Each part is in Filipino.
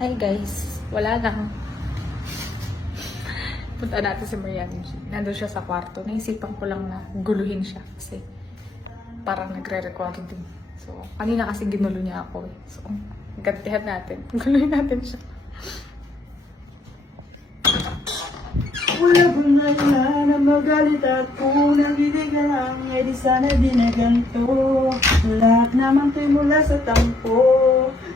Hi guys, wala lang. Punta natin si Marian. Nandun siya sa kwarto. Naisipan ko lang na guluhin siya kasi parang nagre-recording. So, kanina kasi ginulo niya ako eh. So, gantihan natin. Guluhin natin siya. Wala kong nailan na magalit ako. Nabili ka lang, eh di sana di na ganito. Lahat naman ko'y mula sa tampo.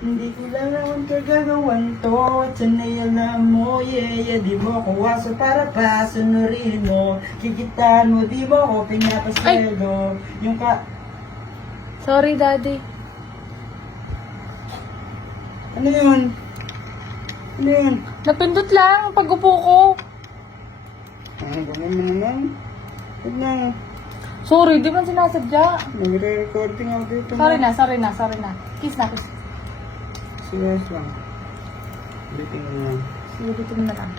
Hindi ko lang naman kagagawan to. At sana'y alam mo, yeah, di mo ko waso para pa sunurin mo. Kikitaan mo, di mo ko pinapasweldo. Yung ka... Sorry, Daddy. Ano yun? Ano yun? Napindot lang pag-upo ko. Ano ba naman? Huwag na. Sorry, di man sinasadya. Nagre-recording ako dito. Sorry na. Kiss na, kiss. Serious lang. Ulitin mo na. Sige, dito mo na lang.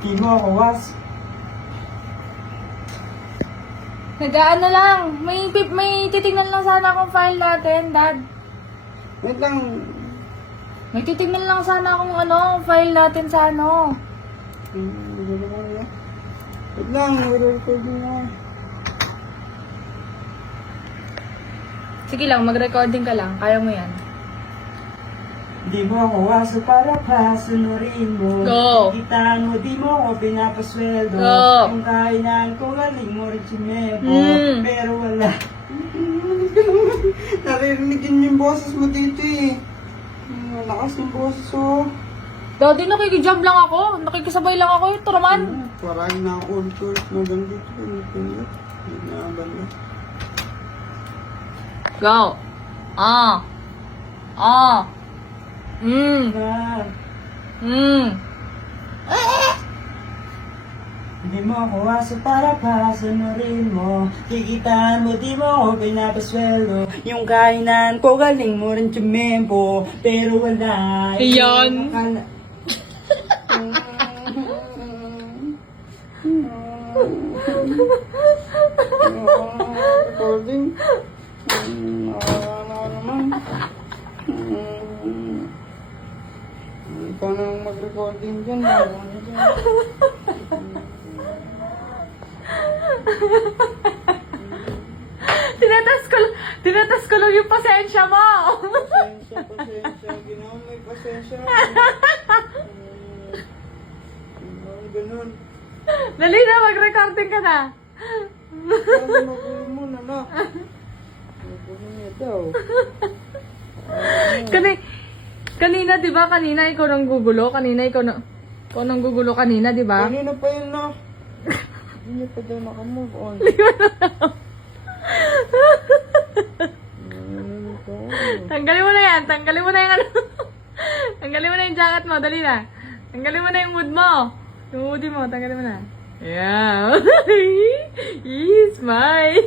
Di mo ako was. Nagaan na lang. May titignan lang sana akong file natin, Dad. Wait lang. May titignan lang sana akong file natin sa ano. Wait lang, nagre-recording na. Sige lang, mag-recording ka lang. Kaya mo yan. Di mo ako waso para pa sunurin mo. Go. Kikitaan mo, di mo ako pinapasweldo. Go. Yung kainan ko, galing mo rin si Mebo. Pero wala. Naririnig yun yung boses mo dito eh. Malakas yung boses oh. Daddy, nakikijump lang ako. Nakikisabay lang ako. Ito naman. Parang na-contour mo lang dito. Hindi na banda. Go. Di mo ako waso para pa sunurin mo. Kikitaan mo, di mo ako pinapasweldo. Yung kainan ko, galing mo rin tumempo. Pero wala. Iyon. Recording. Naman. Ikaw nang mag-recording dyan. Tinatas ko lang yung pasensya mo. Pasensya. Ginawa may pasensya. Ganun. Dali na, mag-recording ka na. Parang magulo mo na na. Magulo niya daw. Kanina, di ba? Kanina ikaw nang gugulo. Kanina ikaw nang gugulo kanina, di ba? Kanina pa yun na. Hindi niya pa daw nakamove on. Tanggalin mo na yan. Tanggalin mo na yung Tanggalin mo na yung jacket mo. Dali na. Tanggalin mo na yung mood mo. Yung hoodie mo. Tanggalin mo na. Yeah. Smile.